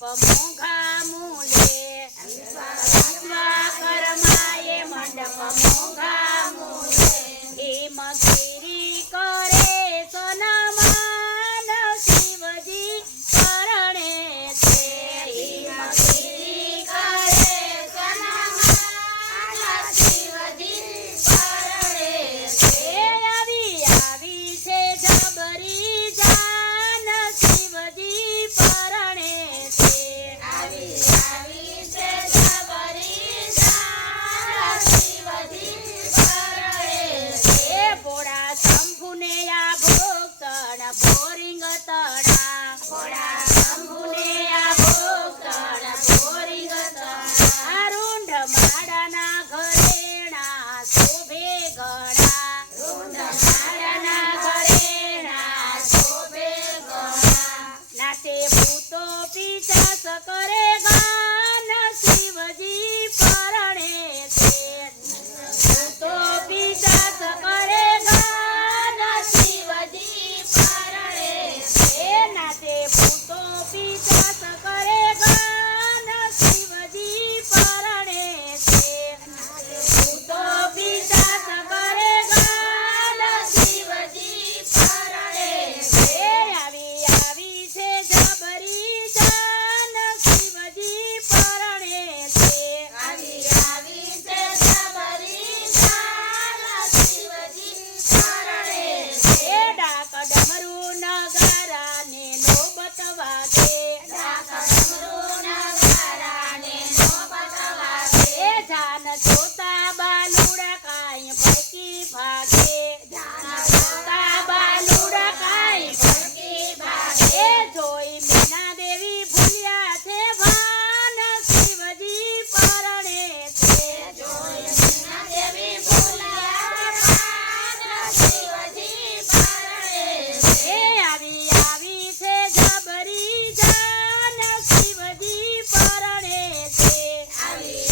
મંડપ મોંઘા મૂલે વિશ્વકર્માએ મંડપ મોંઘા મૂલે હિમગીરી કરે સન્માન શિવજી પરણે છે હિમગીરી કરે સન્માન શિવજી પરણે છે આવી છે જબરી જાન શિવજી પરણે છે આવી છે જબરી જાન શિવજી પરણે છે ભોળા શંભુને આ ભોગતણ બોરિંગ તણા ભોળા શંભુને આ ભોગતણ બોરિંગ તણા રૂંઢ માડાના ઘરેણા શોભે ગણા રૂંઢ માડાના ઘરેણા શોભે ગણા નાચે ભૂતો પિશાચ કરે ગાન શિવજી પરણે છે ભૂતો પિશાચ કરે ગાન શિવજી પરણે છે નાચે ભૂતો પિશાચ કરે ગાન શિવજી પરણે છે ભૂતો પિશાચ કરે ગાન શિવજી પરણે છે આવી છે જબરી જાન શિવજી પરણે છે આવી છે જબરી જાન શિવજી પરણે છે ડાક ડમરુ નગારા ને નોબત વાગે ડાક ડમરુ નગારા ને નોબત વાગે જાન જોતા બાલુડા કાંઈ ભડકી ભાગે જાન જોતા બાલુડા કાંઈ ભડકી ભાગે જોઈ મીના દેવી ભૂલ્યા છે ભાન શિવજી પરણે છે જોઈ મીના દેવી ભૂલ્યા ભાન શિવજી પરણે છે આવી છે જબરી જાન શિવજી પરણે છે આવી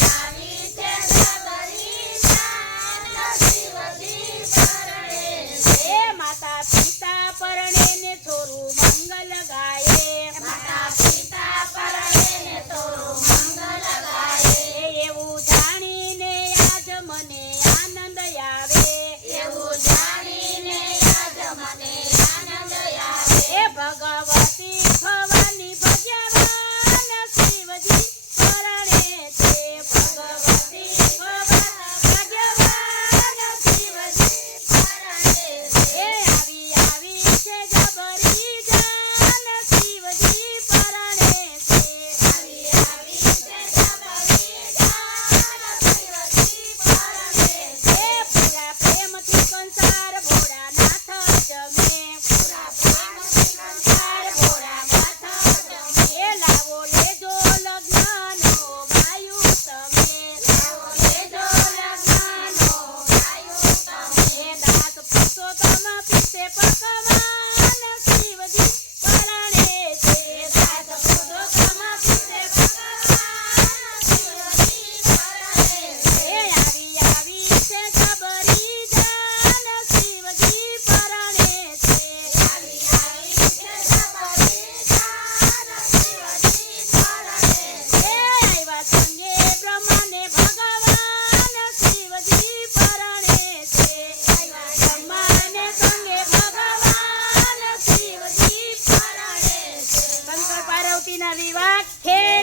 છે જબરી જાન શિવજી પરણે છે માતા પિતા પરણે ને થોડું મંગલ ગાયે માતા પિતા પરણે ને થોડું મંગલ ગાયે એવું જાણીને આજ મને આનંદ આવે એવું જાણીને આજ મને આનંદ આવે ભગવતી ભવાની ભગવાન શિવજી પરણે છે ભગવતી ભગવાન શિવજી પરણે છે આવી છે જબરી જાન શિવજી પરણે છે આવી છે જબરી જાન શિવજી પરણે છે પૂરા પ્રેમથી કંસાર ભોળાનાથ જમે પૂરા પ્રેમથી કંસાર ભોળાનાથ જમે લાવો લેજો લગ્નનો ગાયું તમે લાવો લેજો લગ્નનો ગાયું તમે દાસ પુરુષોત્તમ પીસે પકવાન શિવજી પરણે છે દાસ પુરુષોત્તમ પીસે પકવાન શિવજી પરણે છે આવી છે જબરી જાન શિવજી પરણે છે આવી છે જબરી જાન શિવજી પરણે છે આવ્યા સંગે બ્રહ્માને ભગવાન શિવજી પરણે છે આવ્યા બ્રહ્માને સંગે ભગવાન શિવજી પરણે છે શંકર પાર્વતીના વિવાહ છે